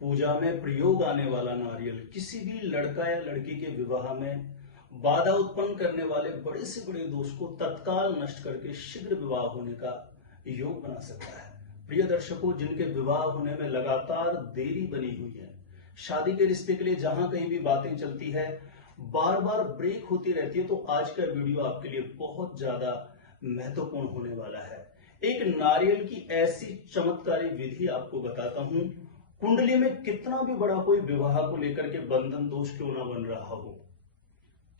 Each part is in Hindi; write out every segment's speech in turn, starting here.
पूजा में प्रयोग आने वाला नारियल किसी भी लड़का या लड़की के विवाह में बाधा उत्पन्न करने वाले बड़े से बड़े दोष को तत्काल नष्ट करके शीघ्र विवाह होने का योग बना सकता है। प्रिय दर्शकों, जिनके विवाह होने में लगातार देरी बनी हुई है, शादी के रिश्ते के लिए जहां कहीं भी बातें चलती है, बार बार ब्रेक होती रहती है, तो आज का वीडियो आपके लिए बहुत ज्यादा महत्वपूर्ण होने वाला है। एक नारियल की ऐसी चमत्कारी विधि आपको बताता हूं। कुंडली में कितना भी बड़ा कोई विवाह को लेकर के बंधन दोष क्यों ना बन रहा हो,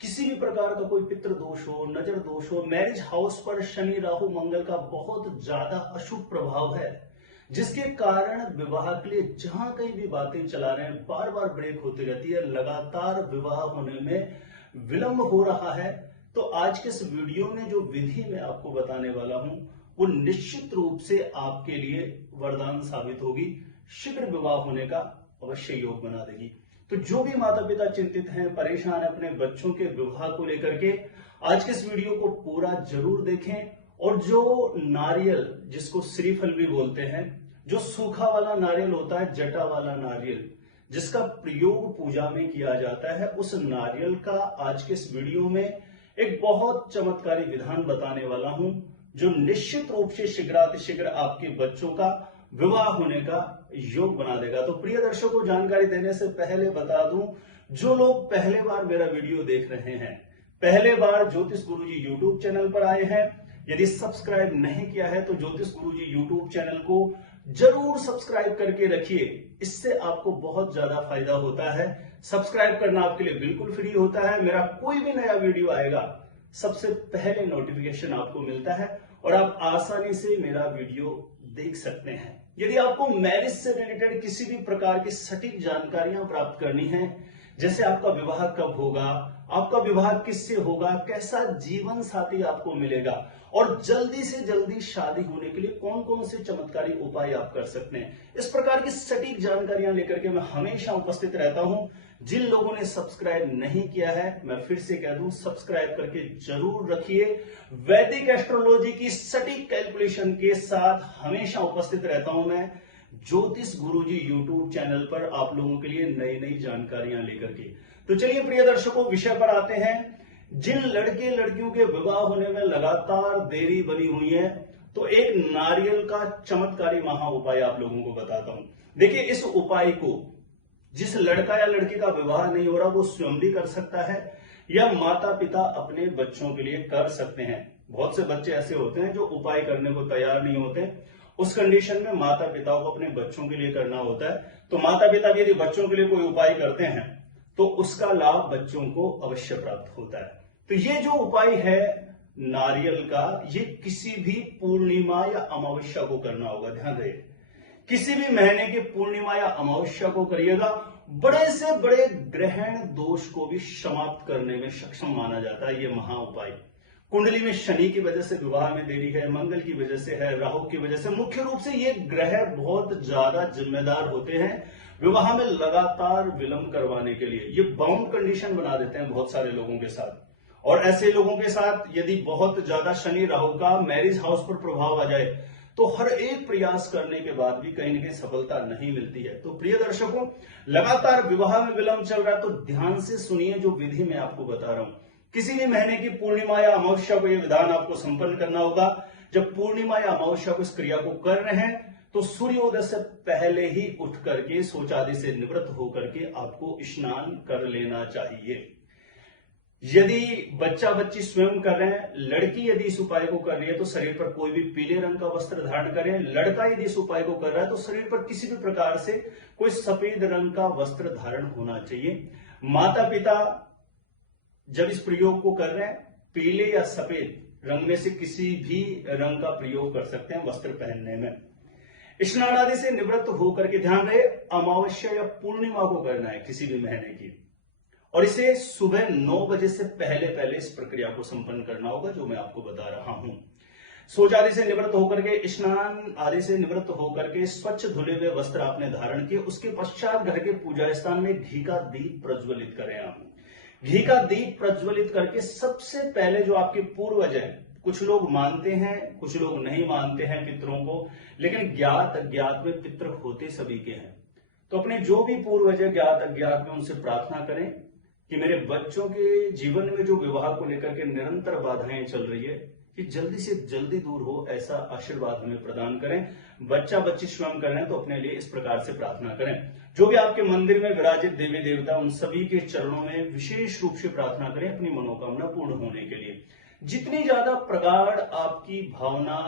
किसी भी प्रकार का कोई पितृ दोष हो, नजर दोष हो, मैरिज हाउस पर शनि राहु मंगल का बहुत ज्यादा अशुभ प्रभाव है, जिसके कारण विवाह के लिए जहां कहीं भी बातें चला रहे हैं, बार बार ब्रेक होती रहती है, लगातार विवाह होने में विलंब हो रहा है। तो आज के इस वीडियो में जो विधि मैं आपको बताने वाला हूं, वो निश्चित रूप से आपके लिए वरदान साबित होगी, शीघ्र विवाह होने का अवश्य योग बना देगी। तो जो भी माता पिता चिंतित हैं, परेशान हैं अपने बच्चों के विवाह को लेकर के, आज के इस वीडियो को पूरा जरूर देखें। और जो नारियल, जिसको श्रीफल भी बोलते हैं, जो सूखा वाला नारियल होता है, जटा वाला नारियल, जिसका प्रयोग पूजा में किया जाता है, उस नारियल का आज के इस वीडियो में एक बहुत चमत्कारी विधान बताने वाला हूं, जो निश्चित रूप से शीघ्रातिशीघ्र आपके बच्चों का विवाह होने का योग बना देगा। तो प्रिय दर्शकों, जानकारी देने से पहले बता दूं, जो लोग पहले बार मेरा वीडियो देख रहे हैं, पहले बार ज्योतिष गुरुजी यूट्यूब चैनल पर आए हैं, यदि सब्सक्राइब नहीं किया है तो ज्योतिष गुरुजी यूट्यूब चैनल को जरूर सब्सक्राइब करके रखिए, इससे आपको बहुत ज्यादा फायदा होता है। सब्सक्राइब करना आपके लिए बिल्कुल फ्री होता है। मेरा कोई भी नया वीडियो आएगा, सबसे पहले नोटिफिकेशन आपको मिलता है और आप आसानी से मेरा वीडियो देख सकते हैं। यदि आपको मैरिज से रिलेटेड किसी भी प्रकार की सटीक जानकारियां प्राप्त करनी है, जैसे आपका विवाह कब होगा, आपका विवाह किससे होगा, कैसा जीवन साथी आपको मिलेगा और जल्दी से जल्दी शादी होने के लिए कौन कौन से चमत्कारी उपाय आप कर सकते हैं, इस प्रकार की सटीक जानकारियां लेकर के मैं हमेशा उपस्थित रहता हूं। जिन लोगों ने सब्सक्राइब नहीं किया है, मैं फिर से कह दूं, सब्सक्राइब करके जरूर रखिए। वैदिक एस्ट्रोलॉजी की सटीक कैलकुलेशन के साथ हमेशा उपस्थित रहता हूं मैं ज्योतिष गुरुजी यूट्यूब चैनल पर, आप लोगों के लिए नई नई जानकारियां लेकर के। तो चलिए प्रिय दर्शकों, विषय पर आते हैं। जिन लड़के लड़कियों के विवाह होने में लगातार देरी बनी हुई है, तो एक नारियल का चमत्कारी महा उपाय आप लोगों को बताता हूं। देखिए, इस उपाय को जिस लड़का या लड़की का विवाह नहीं हो रहा, वो स्वयं भी कर सकता है या माता पिता अपने बच्चों के लिए कर सकते हैं। बहुत से बच्चे ऐसे होते हैं जो उपाय करने को तैयार नहीं होते, उस कंडीशन में माता पिता को अपने बच्चों के लिए करना होता है। तो माता पिता यदि बच्चों के लिए कोई उपाय करते हैं तो उसका लाभ बच्चों को अवश्य प्राप्त होता है। तो ये जो उपाय है नारियल का, ये किसी भी पूर्णिमा या अमावस्या को करना होगा। ध्यान रहे, किसी भी महीने की पूर्णिमा या अमावस्या को करिएगा। बड़े से बड़े ग्रहण दोष को भी समाप्त करने में सक्षम माना जाता है ये महा उपाय। कुंडली में शनि की वजह से विवाह में देरी है, मंगल की वजह से है, राहु की वजह से, मुख्य रूप से ये ग्रह बहुत ज्यादा जिम्मेदार होते हैं विवाह में लगातार विलंब करवाने के लिए। ये बाउंड कंडीशन बना देते हैं बहुत सारे लोगों के साथ, और ऐसे लोगों के साथ यदि बहुत ज्यादा शनि राहु का मैरिज हाउस पर प्रभाव आ जाए तो हर एक प्रयास करने के बाद भी कहीं ना कहीं सफलता नहीं मिलती है। तो प्रिय दर्शकों, लगातार विवाह में विलंब चल रहा है तो ध्यान से सुनिए जो विधि मैं आपको बता रहा हूं। किसी भी महीने की पूर्णिमा या अमावस्या को यह विधान आपको संपन्न करना होगा। जब पूर्णिमा या अमावस्या को इस क्रिया को कर रहे हैं तो सूर्योदय से पहले ही उठ करके शौचादि से निवृत्त होकर के आपको स्नान कर लेना चाहिए। यदि बच्चा बच्ची स्वयं कर रहे हैं, लड़की यदि इस उपाय को कर रही है तो शरीर पर कोई भी पीले रंग का वस्त्र धारण करें। लड़का यदि इस उपाय को कर रहा है तो शरीर पर किसी भी प्रकार से कोई सफेद रंग का वस्त्र धारण होना चाहिए। माता पिता जब इस प्रयोग को कर रहे हैं, पीले या सफेद रंग में से किसी भी रंग का प्रयोग कर सकते हैं वस्त्र पहनने में। स्नान आदि से निवृत्त होकर के, ध्यान रहे, अमावस्या या पूर्णिमा को करना है किसी भी महीने की, और इसे सुबह 9 बजे से पहले पहले इस प्रक्रिया को संपन्न करना होगा जो मैं आपको बता रहा हूं। शौच आदि से निवृत्त होकर के, स्नान आदि से निवृत्त होकर के स्वच्छ धुले हुए वस्त्र आपने धारण किए। उसके पश्चात घर के पूजा स्थान में घी का दीप प्रज्वलित करें। आप घी का दीप प्रज्वलित करके सबसे पहले जो आपके पूर्वज हैं, कुछ लोग मानते हैं, कुछ लोग नहीं मानते हैं पितरों को, लेकिन ज्ञात अज्ञात में पितृ होते सभी के हैं। तो अपने जो भी पूर्वज ज्ञात अज्ञात में उनसे प्रार्थना करें कि मेरे बच्चों के जीवन में जो विवाह को लेकर के निरंतर बाधाएं चल रही है, कि जल्दी से जल्दी दूर हो, ऐसा आशीर्वाद हमें प्रदान करें। बच्चा बच्ची स्वयं कर रहे हैं तो अपने लिए इस प्रकार से प्रार्थना करें। जो भी आपके मंदिर में विराजित देवी देवता, उन सभी के चरणों में विशेष रूप से प्रार्थना करें अपनी मनोकामना पूर्ण होने के लिए। जितनी ज्यादा प्रगाढ़ आपकी भावना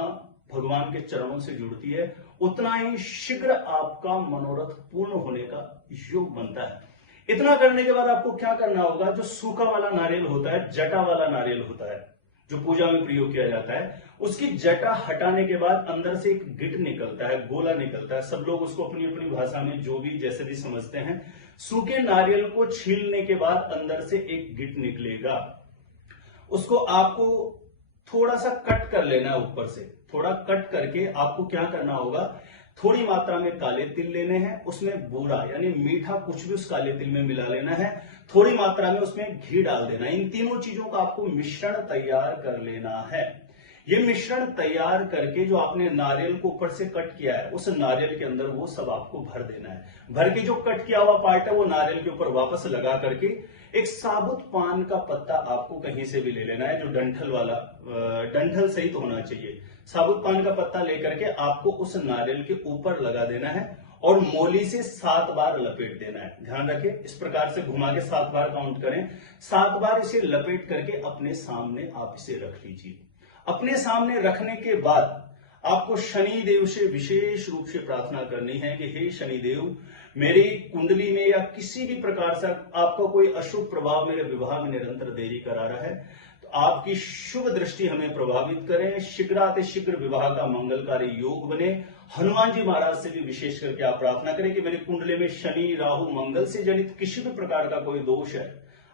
भगवान के चरणों से जुड़ती है, उतना ही शीघ्र आपका मनोरथ पूर्ण होने का योग बनता है। इतना करने के बाद आपको क्या करना होगा, जो सूखा वाला नारियल होता है, जटा वाला नारियल होता है, जो पूजा में प्रयोग किया जाता है, उसकी जटा हटाने के बाद अंदर से एक गिट निकलता है, गोला निकलता है। सब लोग उसको अपनी अपनी भाषा में जो भी जैसे भी समझते हैं। सूखे नारियल को छीलने के बाद अंदर से एक गिट निकलेगा, उसको आपको थोड़ा सा कट कर लेना है। ऊपर से थोड़ा कट करके आपको क्या करना होगा, थोड़ी मात्रा में काले तिल लेने हैं, उसमें बूरा यानी मीठा कुछ भी उस काले तिल में मिला लेना है, थोड़ी मात्रा में उसमें घी डाल देना है। इन तीनों चीजों का आपको मिश्रण तैयार कर लेना है। ये मिश्रण तैयार करके जो आपने नारियल को ऊपर से कट किया है, उस नारियल के अंदर वो सब आपको भर देना है। भर के जो कट किया हुआ पार्ट है वो नारियल के ऊपर वापस लगा करके एक साबुत पान का पत्ता आपको कहीं से भी ले लेना है, जो डंठल वाला, डंठल सहित होना चाहिए। साबुत पान का पत्ता लेकर के आपको उस नारियल के ऊपर लगा देना है और मोली से 7 बार लपेट देना है। ध्यान रखें, इस प्रकार से घुमा के 7 बार काउंट करें। 7 बार इसे लपेट करके अपने सामने आप इसे रख लीजिए। अपने सामने रखने के बाद आपको शनि देव से विशेष रूप से प्रार्थना करनी है कि हे शनि देव, मेरी कुंडली में या किसी भी प्रकार से आपका कोई अशुभ प्रभाव मेरे विवाह में निरंतर देरी करा रहा है, तो आपकी शुभ दृष्टि हमें प्रभावित करें। शीघ्रातिशीघ्र विवाह का मंगलकारी योग बने। हनुमान जी महाराज से भी विशेष करके आप प्रार्थना करें कि मेरी कुंडली में शनि राहु मंगल से जनित किसी भी प्रकार का कोई दोष है।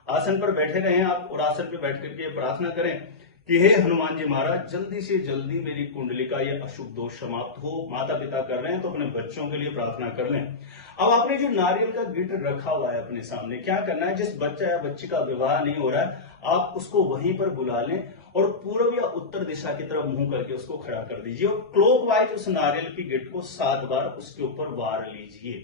आसन पर बैठे रहें आप और आसन पर बैठ करके प्रार्थना करें कि हे हनुमान जी महाराज, जल्दी से जल्दी मेरी कुंडली का यह अशुभ दोष समाप्त हो। माता पिता कर रहे हैं तो अपने बच्चों के लिए प्रार्थना कर लें। अब आपने जो नारियल का गिट रखा हुआ है अपने सामने, क्या करना है, जिस बच्चा या बच्ची का विवाह नहीं हो रहा है, आप उसको वहीं पर बुला लें और पूर्व या उत्तर दिशा की तरफ मुंह करके उसको खड़ा कर दीजिए और क्लॉकवाइज उस नारियल की गिट को 7 बार उसके ऊपर वार लीजिए।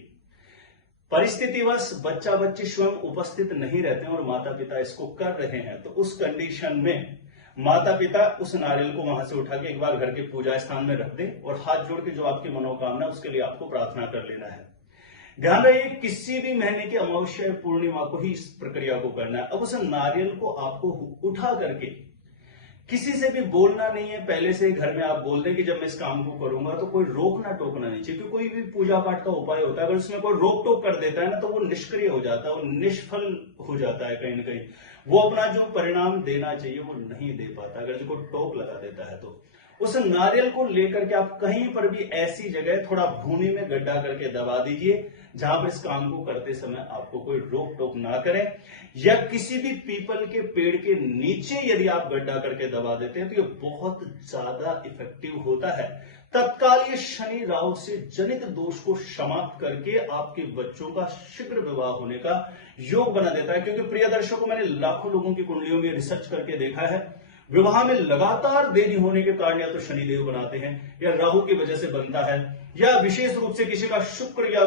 परिस्थितिवश बच्चा बच्ची स्वयं उपस्थित नहीं रहते हैं और माता पिता इसको कर रहे हैं, तो उस कंडीशन में माता पिता उस नारियल को वहां से उठा के एक बार घर के पूजा स्थान में रख दे और हाथ जोड़ के जो आपकी मनोकामना उसके लिए आपको प्रार्थना कर लेना है। ध्यान रहे, किसी भी महीने की अमावस्या पूर्णिमा को ही इस प्रक्रिया को करना है। अब उस नारियल को आपको उठा करके किसी से भी बोलना नहीं है। पहले से घर में आप बोल दें कि जब मैं इस काम को करूंगा तो कोई रोकना टोकना नहीं चाहिए, क्योंकि कोई भी पूजा पाठ का उपाय होता है, अगर उसमें कोई रोक टोक कर देता है ना, तो वो निष्क्रिय हो जाता है, वो निष्फल हो जाता है। कहीं ना कहीं वो अपना जो परिणाम देना चाहिए वो नहीं दे पाता, अगर जो कोई टोक लगा देता है। तो उस नारियल को लेकर के आप कहीं पर भी ऐसी जगह थोड़ा भूमि में गड्ढा करके दबा दीजिए जहां पर इस काम को करते समय आपको कोई रोक टोक ना करे, या किसी भी पीपल के पेड़ के नीचे यदि आप गड्ढा करके दबा देते हैं तो ये बहुत ज्यादा इफेक्टिव होता है। तत्काल ये शनि राहु से जनित दोष को समाप्त करके आपके बच्चों का शीघ्र विवाह होने का योग बना देता है। क्योंकि प्रिय दर्शकों, मैंने लाखों लोगों की कुंडलियों में रिसर्च करके देखा है, विवाह में लगातार देरी होने के कारण या तो शनिदेव बनाते हैं, या राहु की वजह से बनता है, या विशेष रूप से किसी का शुक्र या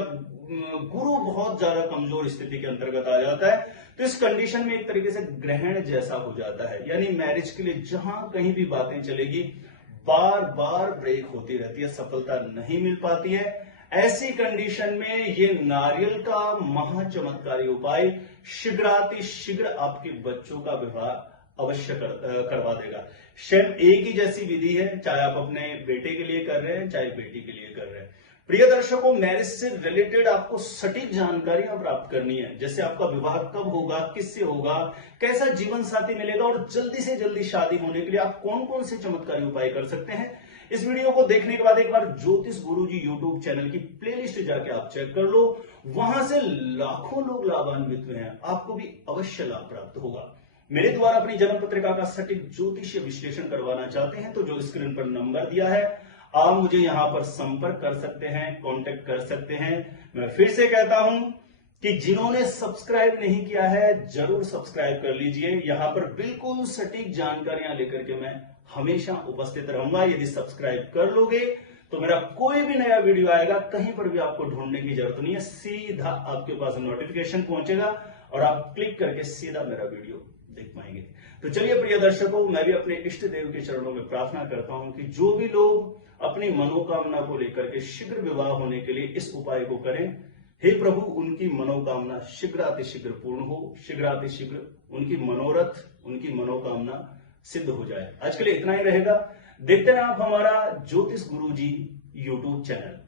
गुरु बहुत ज्यादा कमजोर स्थिति के अंतर्गत आ जाता है। तो इस कंडीशन में एक तरीके से ग्रहण जैसा हो जाता है, यानी मैरिज के लिए जहां कहीं भी बातें चलेगी बार बार ब्रेक होती रहती है, सफलता नहीं मिल पाती है। ऐसी कंडीशन में ये नारियल का महाचमत्कारी उपाय शीघ्रातिशीघ्र आपके बच्चों का विवाह अवश्य करवा देगा। सेम एक ही जैसी विधि है, चाहे आप अपने बेटे के लिए कर रहे हैं चाहे बेटी के लिए कर रहे हैं। प्रिय दर्शकों, मैरिज से रिलेटेड आपको सटीक जानकारियां प्राप्त करनी है, जैसे आपका विवाह कब होगा, किससे होगा, कैसा जीवन साथी मिलेगा और जल्दी से जल्दी शादी होने के लिए आप कौन कौन से चमत्कारी उपाय कर सकते हैं। इस वीडियो को देखने के बाद एक बार ज्योतिष गुरुजी यूट्यूब चैनल की प्लेलिस्ट जाके आप चेक कर लो, वहां से लाखों लोग लाभान्वित हुए हैं, आपको भी अवश्य लाभ प्राप्त होगा। मेरे द्वारा अपनी जन्म पत्रिका का सटीक ज्योतिषीय विश्लेषण करवाना चाहते हैं तो जो स्क्रीन पर नंबर दिया है आप मुझे यहां पर संपर्क कर सकते हैं, कांटेक्ट कर सकते हैं। मैं फिर से कहता हूं कि जिन्होंने सब्सक्राइब नहीं किया है जरूर सब्सक्राइब कर लीजिए। यहां पर बिल्कुल सटीक जानकारियां लेकर के मैं हमेशा उपस्थित रहूंगा। यदि सब्सक्राइब कर लोगे तो मेरा कोई भी नया वीडियो आएगा, कहीं पर भी आपको ढूंढने की जरूरत नहीं है, सीधा आपके पास नोटिफिकेशन पहुंचेगा और आप क्लिक करके सीधा मेरा वीडियो देख पाएंगे। तो चलिए प्रिय दर्शकों, मैं भी अपने इष्ट देव के चरणों में प्रार्थना करता हूं कि जो भी लोग अपनी मनोकामना को लेकर के शीघ्र विवाह होने के लिए इस उपाय को करें, हे प्रभु उनकी मनोकामना शीघ्रातिशीघ्र पूर्ण हो, शीघ्रातिशीघ्र उनकी मनोरथ, उनकी मनोकामना सिद्ध हो जाए। आज के लिए इतना ही रहेगा। देखते रहें आप हमारा ज्योतिष गुरुजी यूट्यूब चैनल।